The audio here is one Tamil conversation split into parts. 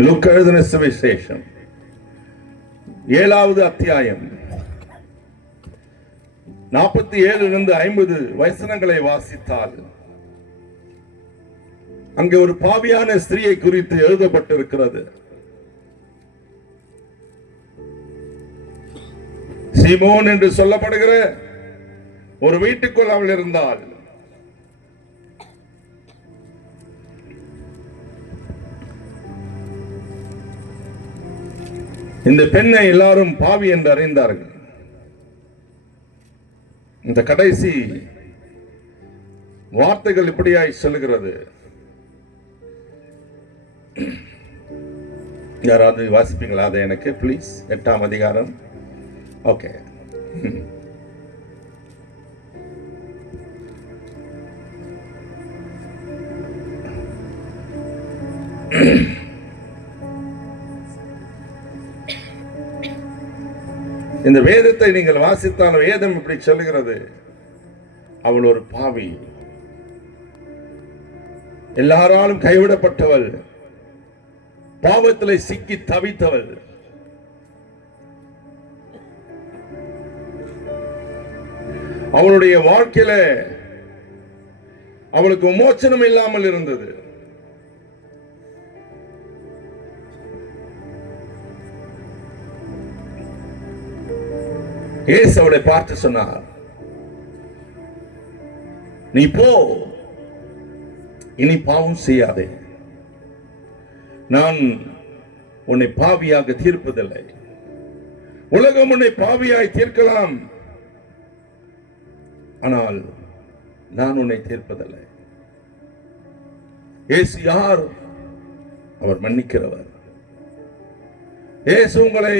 லூக்கா எழுதின சுவிசேஷம் 7வது அத்தியாயம் 47 50 வசனங்களை வாசித்தால் அங்கே ஒரு பாவியான ஸ்திரீயை குறித்து எழுதப்பட்டிருக்கிறது. சீமோன் என்று சொல்லப்படுகிற ஒரு வீட்டுக்குள் அவள் இருந்தாள். இந்த பெண்ணை எல்லாரும் பாவி என்று அறிந்தார்கள். இந்த கடைசி வார்த்தைகள் இப்படியாய் சொல்லுகிறது. யாராவது வாசிப்பீங்களா அதை எனக்கு பிளீஸ்? 8ஆம் அதிகாரம். ஓகே. இந்த வேதத்தை நீங்கள் வாசித்தால் வேதம் இப்படி சொல்லுகிறது, அவள் ஒரு பாவி, எல்லாராலும் கைவிடப்பட்டவள், பாவத்தில் சிக்கி தவித்தவள். அவளுடைய வாழ்க்கையில அவளுக்கு விமோச்சனம் இல்லாமல் இருந்தது. இயேசு அவளை பார்த்து சொன்னார், நீ போ, இனி பாவம் செய்யாதே, நான் உன்னை பாவியாக தீர்ப்பதில்லை. உலகம் உன்னை பாவியாய் தீர்க்கலாம், ஆனால் நான் உன்னை தீர்ப்பதில்லை. இயேசு யார்? அவர் மன்னிக்கிறவர். இயேசு உங்களை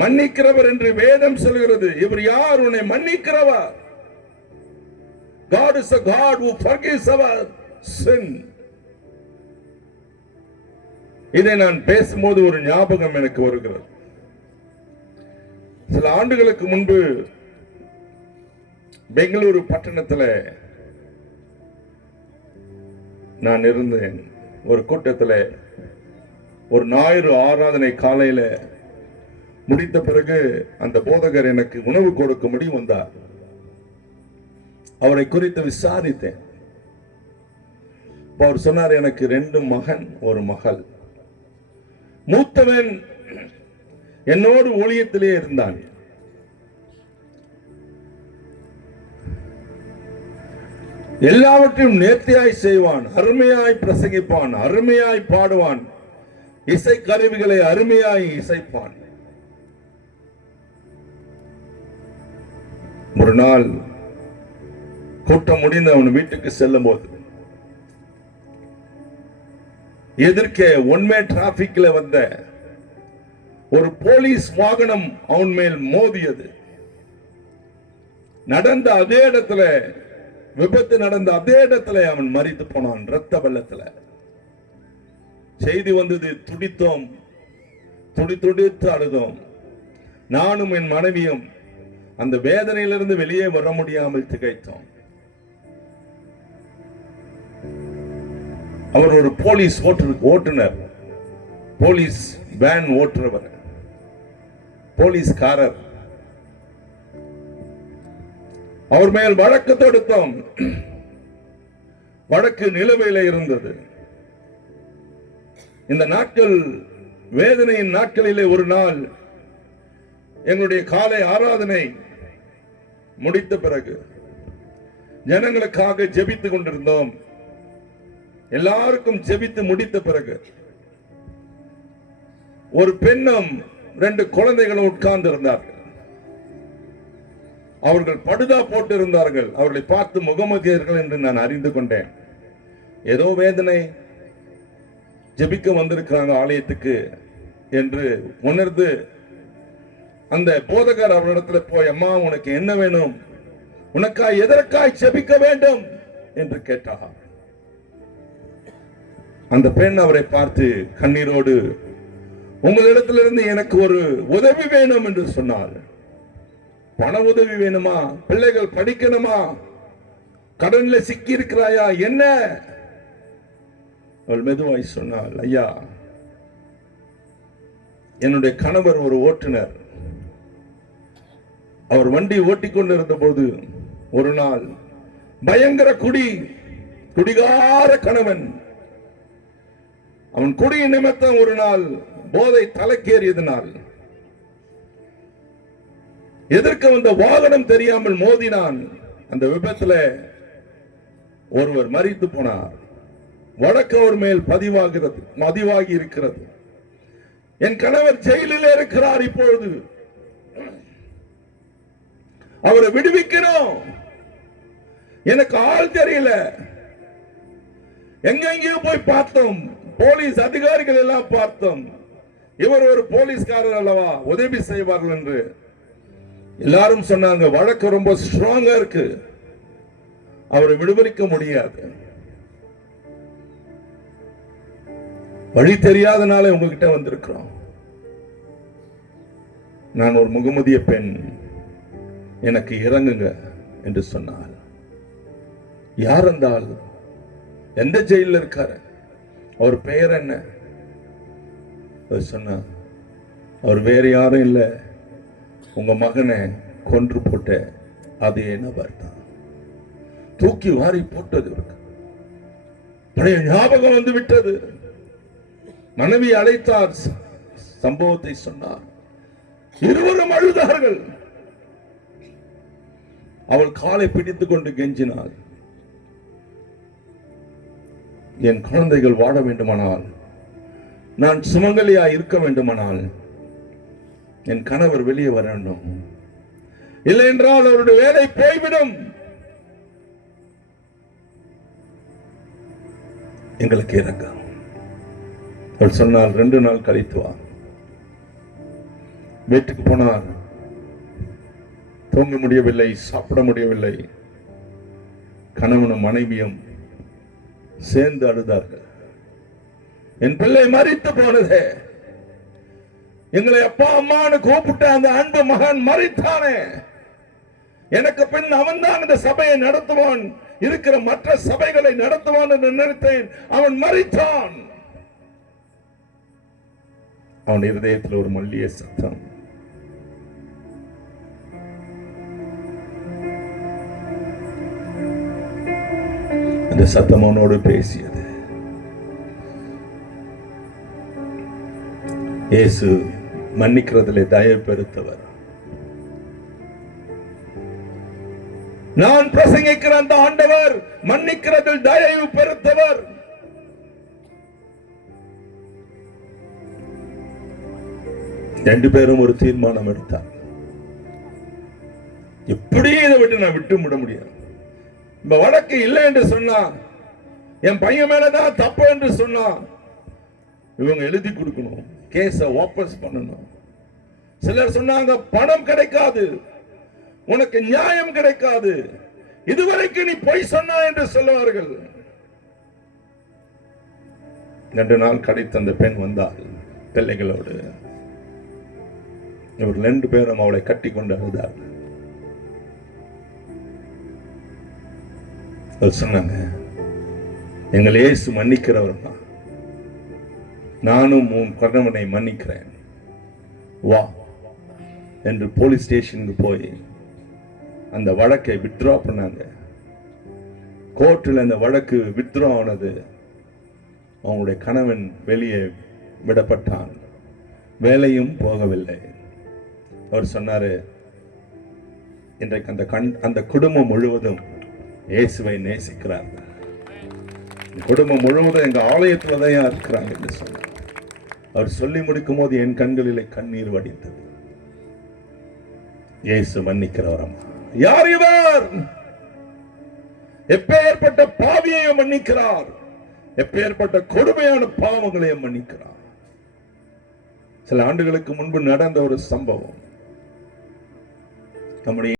மன்னிக்கிறவர் என்று வேதம் சொல்கிறது. இவர் யார்? உன்னை மன்னிக்கிறவர். God is a God who forgives our sin. இதை நான் பேசும்போது ஒரு ஞாபகம் எனக்கு வருகிறது. சில ஆண்டுகளுக்கு முன்பு பெங்களூரு பட்டணத்தில் நான் இருந்தேன். ஒரு கூட்டத்தில் ஒரு ஞாயிறு ஆராதனை காலையில முடித்த பிறகு அந்த போதகர் எனக்கு உணவு கொடுக்கும்படி வந்தார். அவரை குறித்து விசாரித்தேன். அவர் சொன்னார், எனக்கு 2 மகன் 1 மகள். மூத்தவன் என்னோடு ஊழியத்திலே இருந்தான். எல்லாவற்றையும் நேர்த்தியாய் செய்வான், அருமையாய் பிரசங்கிப்பான், அருமையாய் பாடுவான், இசை கருவிகளை அருமையாய் இசைப்பான். ஒரு நாள் கூட்டம் முடிந்து அவன் வீட்டுக்கு செல்லும் போது எதிர்க்க ஒன்மே டிராபிக்ல வந்த ஒரு போலீஸ் வாகனம் அவன் மேல் மோதியது. நடந்த அதே இடத்துல, விபத்து நடந்த அதே இடத்துல அவன் மரித்து போனான், இரத்த வெள்ளத்துல. செய்தி வந்தது. துடித்தோம், துடித்து அழுதோம். நானும் என் மனைவியும் அந்த வேதனையிலிருந்து வெளியே வர முடியாமல் திகைத்தோம். அவர் ஒரு போலீஸ் ஓட்டுநர், போலீஸ் வேன் ஓட்டுறவர், போலீஸ்காரர். அவர் மேல் வழக்கு தொடுத்தோம். வழக்கு நிலுவையில் இருந்தது. இந்த நாட்கள் வேதனையின் நாட்களிலே ஒரு நாள் எங்களுடைய காலை ஆராதனை முடித்த பிறகு ஜனங்களுக்காக ஜெபித்துக் கொண்டிருந்தோம். எல்லாருக்கும் ஜெபித்து முடித்த பிறகு ஒரு பெண்ணும் 2 குழந்தைகளும் உட்கார்ந்து இருந்தார்கள். அவர்கள் படுதா போட்டு இருந்தார்கள். அவர்களை பார்த்து முகமதியர்கள் என்று நான் அறிந்து கொண்டேன். ஏதோ வேதனை, ஜெபிக்க வந்திருக்கிறாங்க ஆலயத்துக்கு என்று உணர்ந்து அந்த போதகர் அவரிடத்துல போய், அம்மா உனக்கு என்ன வேணும், உனக்காய் எதற்காய் ஜெபிக்க வேண்டும் என்று கேட்டார். அந்த பெண் அவரை பார்த்து கண்ணீரோடு, உங்களிடத்திலிருந்து எனக்கு ஒரு உதவி வேணும் என்று சொன்னார். பண உதவி வேணுமா? பிள்ளைகள் படிக்கணுமா? கடன்ல சிக்கி இருக்கிறாயா? என்ன? அவள் மெதுவாய் சொன்னாள், ஐயா என்னுடைய கணவர் ஒரு ஓட்டுநர். அவர் வண்டி ஓட்டிக்கொண்டிருந்த போது ஒரு நாள் பயங்கர குடிகார கணவன், அவன் குடி நிமித்தம் ஒரு நாள் போதை தலைக்கேறியதனால் எதிர்க்க வந்த வாகனம் தெரியாமல் மோதினான். அந்த விபத்துல ஒருவர் மரித்து போனார். வழக்கு அவர் மேல் பதிவாகி இருக்கிறது. என் கணவர் ஜெயிலில் இருக்கிறார். இப்பொழுது அவரை விடுவிக்கணும். எனக்கு ஆள் தெரியல. எங்கெங்கயோ போய் பார்த்தோம், போலீஸ் அதிகாரிகள் எல்லாம் பார்த்தோம். இவர் ஒரு போலீஸ்காரர் அல்லவா, உதவி செய்வார்கள் என்று எல்லாரும் சொன்னாங்க. வழக்கு ரொம்ப ஸ்ட்ராங்கா இருக்கு, அவரை விடுவிக்க முடியாது. வழி தெரியாதனால உங்ககிட்ட வந்திருக்கிறோம். நான் ஒரு முகமதிய பெண், எனக்கு இறங்குங்க என்று சொன்னார். யார் இருந்தால் எந்த ஜெயில இருக்காரு, அவர் பெயர் என்ன சொன்னார். அவர் வேற யாரும் இல்ல, உங்க மகனை கொன்று போட்ட அதே நபர் தான். தூக்கி வாரி போட்டது. பழைய ஞாபகம் வந்து விட்டது. மனைவி அழைத்தார், சம்பவத்தை சொன்னார். இருவரும் அழுதார்கள். அவள் காலை பிடித்துக் கொண்டு கெஞ்சினாள், என் குழந்தைகள் வாழ வேண்டுமானால், நான் சுமங்கலியா இருக்க வேண்டுமானால் என் கணவர் வெளியே வர வேண்டும், இல்லை என்றால் அவருடைய வேலை போய்விடும். எங்களுக்கு இறங்க. அவள் சொன்னால் 2 நாள் கழித்து வா. வீட்டுக்கு போனார். தூங்க முடியவில்லை, சாப்பிட முடியவில்லை. கணவனும் மனைவியும் சேர்ந்து அழுதார்கள். என் பிள்ளை மரித்து போனதே, எங்களை அப்பா அம்மான்னு கூப்பிட்ட அந்த அன்பு மகன் மரித்தானே, எனக்கு பின் அவன் தான் இந்த சபையை நடத்துவான், இருக்கிற மற்ற சபைகளை நடத்துவான் என்று நினைத்தேன். அவன் மரித்தான். அவன் இருதயத்தில் ஒரு மல்லிய சத்தம். அந்த சத்தம் அவனோடு பேசியது. இயேசு மன்னிக்கிறதிலே தயவு பெருத்தவர். நான் பிரசங்கிக்கிற அந்த ஆண்டவர் மன்னிக்கிறதில் தயவு பெருத்தவர். ரெண்டு பேரும் ஒரு தீர்மானம் எடுத்தார். எப்படி இதை விட்டு நான் விட முடியாது. இந்த வழக்கு இல்லை என்று சொன்னா, என் பையன் மேலதான் தப்பு என்று சொன்னா, இவங்க எழுதி கொடுக்கணும், கேஸ வாபஸ் பண்ணணும். சிலர் சொன்னாங்க பணம் கிடைக்காது, உனக்கு நியாயம் கிடைக்காது, இதுவரைக்கும் நீ பொய் சொன்னா என்று சொல்லுவார்கள். 2 நாள் கழித்து அந்த பெண் வந்தாள் பிள்ளைகளோடு. இவர் 2 பேரும் அவளை கட்டி கொண்டு அழுதார்கள். சொன்னாங்க, எங்கள் இயேசு மன்னிக்கிறவர் தான், நானும் உன் கணவனை மன்னிக்கிறேன், வா என்று போலீஸ் ஸ்டேஷனுக்கு போய் அந்த வழக்கை வித்ட்ரா பண்ணாங்க. கோர்ட்டில் அந்த வழக்கு வித்ட்ரா ஆனது. அவங்களுடைய கணவன் வெளியே விடப்பட்டான், வேலையும் போகவில்லை. அவர் சொன்னாரு, இன்றைக்கு அந்த குடும்பம் முழுவதும் இயேசுவை நேசிக்கிறார்கள், குடும்பம் முழுவதும் எங்க ஆலயத்தில் தான் இருக்கிறாங்க என்று சொன்னார். அவர் சொல்லி முடிக்கும் போது என் கண்களிலே கண்ணீர் வடித்தது. இயேசு மன்னிக்கிறவரம். யார் இவர்? எப்பேற்பட்ட பாவியையும் மன்னிக்கிறார், எப்பேற்பட்ட கொடுமையான பாவங்களையும் மன்னிக்கிறார். சில ஆண்டுகளுக்கு முன்பு நடந்த ஒரு சம்பவம் நம்முடைய